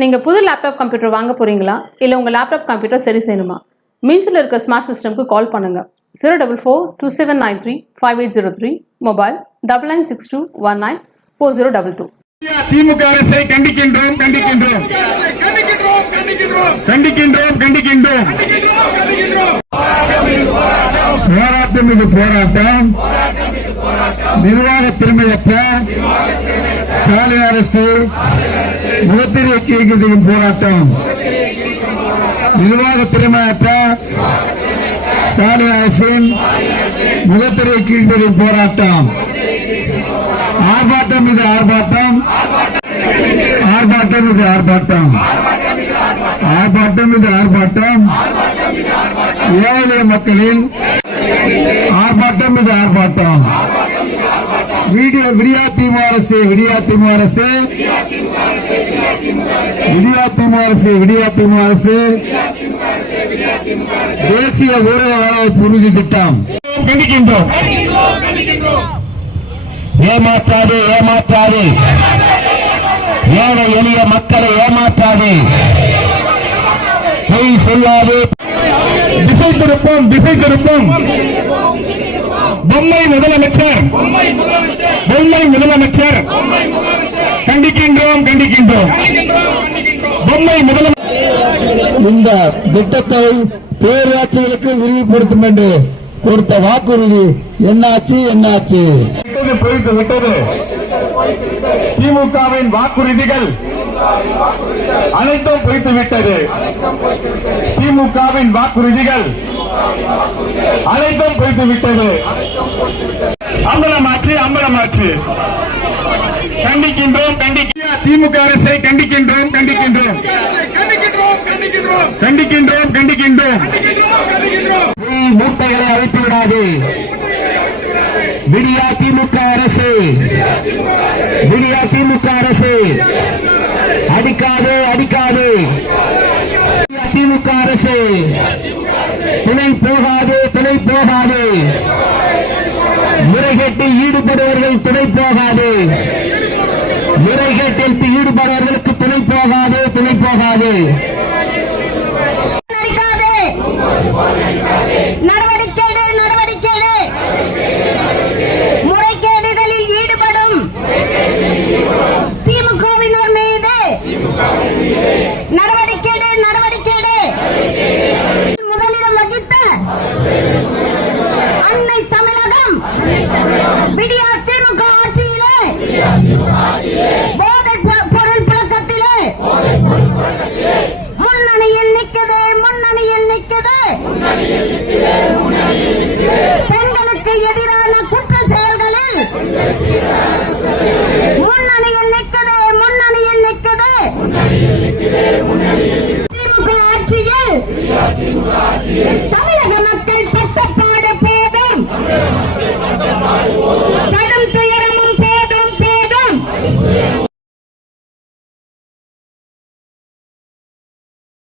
நீங்கள் புது laptop computer வாங்க போகிறீங்களா இல்லை உங்கள் லேப்டாப் கம்ப்யூட்டர் சரி செய்யணுமா? மீன்ஸில் இருக்க ஸ்மார்ட் சிஸ்டம்க்கு கால் பண்ணுங்கள். 04427935803, மொபைல் 9962194022. திமுக அரசை கண்டிக்கின்றோம் கண்டிக்கின்றோம் கண்டிக்கின்றோம் கண்டிக்கின்றோம். போராட்டம் இது போராட்டம். நிர்வாக திறமையற்ற ஸ்டாலின் அரசு முகத்திரை கீழ்க்கும் போராட்டம். நிர்வாக திறமையற்ற ஸ்டாலின் அரசின் முகத்திரை கீழ்க்கும் போராட்டம். ஆர்ப்பாட்டம் இது ஆர்ப்பாட்டம். ஆர்ப்பாட்டம் இது ஆர்ப்பாட்டம். ஆர்ப்பாட்டம் இது ஆர்ப்பாட்டம். ஏழை மக்களின் ஆர்ப்பாட்டம் இது ஆர்ப்பாட்டம். விடியா திமுக அரசு, விடியா திமுக அரசு, விடியா திமுக அரசு, விடியா திமுக அரசு. தேசிய ஊரக வேலைவாய்ப்பு உறுதி திட்டம் கண்டிக்கின்றோம். ஏமாற்றாது ஏமாற்றாது, ஏழை எளிய மக்களை ஏமாற்றாது, பொய் சொல்லாது. திசை திருப்போம் திசை திருப்போம். பொம்மை முதலமைச்சர், பொம்மை முதலமைச்சர் கண்டிக்கின்றோம் கண்டிக்கின்றோம். பொம்மை முதலமைச்சர் இந்த திட்டத்தை பேராட்சிகளுக்கு விரிவுபடுத்தும் என்று கொடுத்த வாக்குறுதி என்னாச்சு என்னாச்சு? பொய்த்து விட்டது. திமுகவின் வாக்குறுதிகள் அனைத்தும் பொய்த்து விட்டது. திமுகவின் வாக்குறுதிகள் அனைத்தும் பொய்த்து விட்டது. அம்பலமாச்சு அம்பலமாச்சு. கண்டிக்கின்றோம் கண்டிக்கின்றோம். திமுக அரசை கண்டிக்கின்றோம் கண்டிக்கின்றோம் கண்டிக்கின்றோம் கண்டிக்கின்றோம். மூட்டைகளை அழைத்து விடாது. விடியா திமுக அரசு, விடியா திமுக அரசு அடிக்காது அடிக்காது. திமுக அரசு துணை போகாது துணை போகாது. முறைகேட்டில் ஈடுபடுவர்கள் துணை போகாது. முறைகேட்டில் ஈடுபடுவர்களுக்கு துணை போகாது துணை போகாது. நடவடிக்கை நடவடிக்கை. முறைகேடுகளில் ஈடுபடும் திமுகவினர் மீது நடவடிக்கை நடவடிக்கை. முதலிடம் வகித்த அன்னை தமிழகம் விடியா திமுக ஆட்சியிலே போதைப் பொருள் புழக்கத்திலே முன்னணியில் நிற்குது முன்னணியில் நிற்குது. பெண்களுக்கு எதிரான குற்ற செயல்களில் முன்னணியில் நிற்குது முன்னணியில் நிற்குது. திமுக ஆட்சியில்